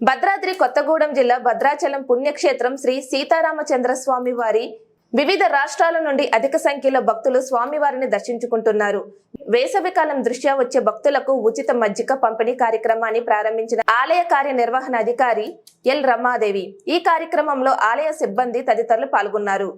భద్రాద్రి కొత్తగూడెం జిల్లా భద్రాచలం పుణ్యక్షేత్రం శ్రీ సీతారామచంద్ర స్వామి వారి వివిధ రాష్ట్రాల నుండి అధిక సంఖ్యలో భక్తులు స్వామివారిని దర్శించుకుంటున్నారు. వేసవికాలం దృష్ట్యా వచ్చే భక్తులకు ఉచిత మజ్జిగ పంపిణీ కార్యక్రమాన్ని ప్రారంభించిన ఆలయ కార్యనిర్వహణ అధికారి ఎల్ రమాదేవి. ఈ కార్యక్రమంలో ఆలయ సిబ్బంది తదితరులు పాల్గొన్నారు.